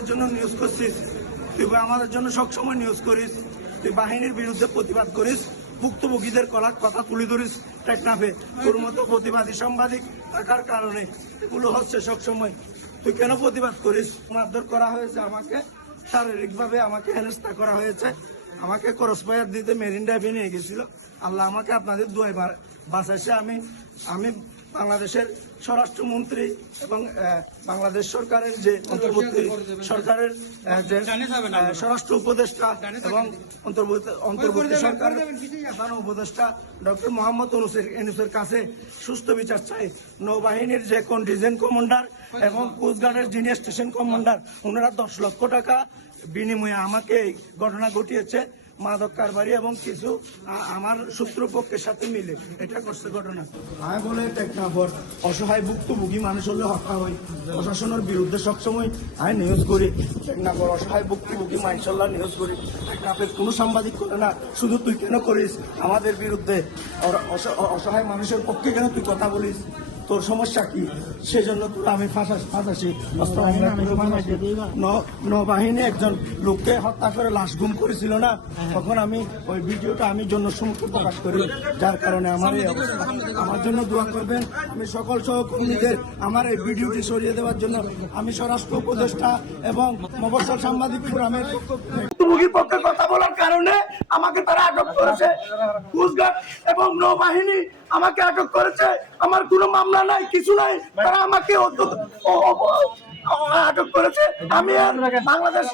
আমাদের জন্য নিউজ করছিস, তুই আমাদের জন্য সবসময় নিউজ করিস, তুই বাহিনীর বিরুদ্ধে প্রতিবাদ করিস, ভুক্তভোগীদের কলার কথা তুলে ধরিস টেকনাফে। তোর মতো প্রতিবাদী সাংবাদিক থাকার কারণে এগুলো হচ্ছে সবসময়। তুই কেন প্রতিবাদ করিস? মারধর করা হয়েছে, আমাকে শারীরিকভাবে আমাকে হেনস্থা করা হয়েছে, আমাকে ক্রসফায়ার দিতে মেরিন ড্রাইভে নিয়ে গেছিল। আল্লাহ আমাকে আপনাদের দুয়ায় বাঁচাইছে। আমি বাংলাদেশের স্বরাষ্ট্রমন্ত্রী এবং বাংলাদেশ সরকারের যে অন্তর্বর্তী সরকারের যে স্বরাষ্ট্র উপদেষ্টা এবং অন্তর্বর্তী সরকারের প্রধান উপদেষ্টা ডক্টর মোহাম্মদ ইউনূসের কাছে সুস্থ বিচার চাই। নৌবাহিনীর যে কন্টিনজেন্ট কমান্ডার এবং কোস্টগার্ডের যিনি স্টেশন কমান্ডার, ওনারা 10 লক্ষ টাকা বিনিময়ে আমাকে এই ঘটনা ঘটিয়েছে। মাদক কারবারি এবং কিছু আমার শত্রুপক্ষের সাথে মিলে এটা করছে ঘটনা। আমি বলে টেকনাফর অসহায় ভুক্তভোগী মানুষ হলে হত্যা হয়, প্রশাসনের বিরুদ্ধে সবসময় আমি নিউজ করি। টেকনাফর অসহায় ভুক্তভোগী মাইনশাল্লাহ নিউজ করি। টেকনাফের কোনো সাংবাদিক করে না, শুধু তুই কেন করিস আমাদের বিরুদ্ধে? অসহায় মানুষের পক্ষে কেন তুই কথা বলিস? তোর সমস্যা কি? সেজন্য তো আমি ফাঁসাছি। নৌবাহিনী একজন লোককে হত্যা করে লাশ গুম করেছিল না, তখন আমি ওই ভিডিওটা আমি জন্য সম্মুখে প্রকাশ করি, যার কারণে আমার এই অবস্থা। আমার জন্য দোয়া করবেন। আমি সকল সহকর্মীদের আমার এই ভিডিওটি সরিয়ে দেওয়ার জন্য আমি স্বরাষ্ট্র উপদেষ্টা এবং মফস্বল সাংবাদিক ফোরামের ভুক্তভোগীর পক্ষে কথা বলার কারণে আমাকে তারা আটক করেছে। কোস্টগার্ড এবং নৌবাহিনী আমাকে আটক করেছে। আমার কোনো মামলা নাই, কিছু নাই, তারা আমাকে আটক করেছে। আমি বাংলাদেশ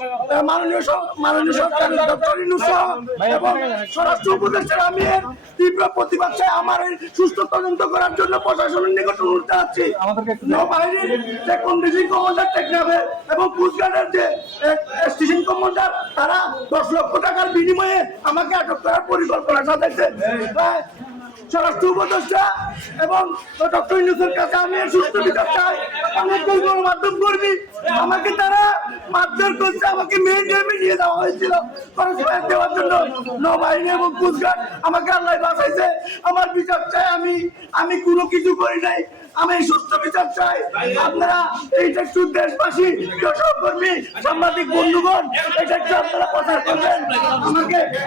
মাননীয় সরকার ডক্টর ইউনূস এবং স্বরাষ্ট্র উপদেষ্টার আমি তীব্র প্রতিবাদ চাই। আমার এই সুষ্ঠু তদন্ত করার জন্য প্রশাসনের নিকট অনুরোধ জানাচ্ছি। নৌবাহিনীর যে কন্টিনজেন্ট কমান্ডার টেকনাফে এবং কোস্টগার্ডের যে স্টেশন কমান্ডার, তারা 10 লক্ষ টাকার বিনিময়ে আমাকে আটক করার পরিকল্পনা সাজাইছে। স্বরাষ্ট্র উপদেষ্টা এবং ডক্টর ইউনূসের কাছে আমি সুষ্ঠু বিচার চাই। অনেক গণমাধ্যম কর্মী আমাকে তারা মারধর করছে, আমাকে মেইন ড্রাইভে নিয়ে যাওয়া হয়েছিল দেওয়ার জন্য। নৌবাহিনী এবং কোস্টগার্ড আমাকে আল্লাহ বাঁচাইছে। আমার বিচার চাই। আমি কোনো কিছু করি নাই, আমি সুস্থ বিচার চাই। আপনারা এইটা একটু দেশবাসী, সহকর্মী, সাংবাদিক বন্ধুগণ, এটা একটু আপনারা প্রচার করবেন।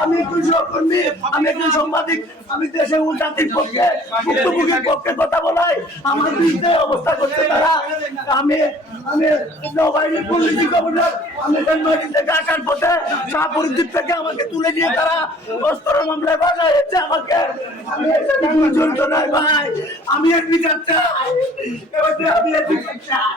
আমি একজন সহকর্মী, আমি একজন সাংবাদিক, আমি দেশে জাতির পক্ষে ভুক্তভোগীর পক্ষে কথা বলাই। আমার বিরুদ্ধে অবস্থা করছে তারা। আমি নৌবাহিনীর পুলিশ কমান্ডার, আমি থেকে আসার পথে শাহপুরদ্বীপ থেকে আমাকে তুলে নিয়ে তারা অস্ত্র মামলায় বাজাইছে আমাকে। আমি জড়িত নাই ভাই, আমি এর বিচার চাই। আমি এর বিচার চাই।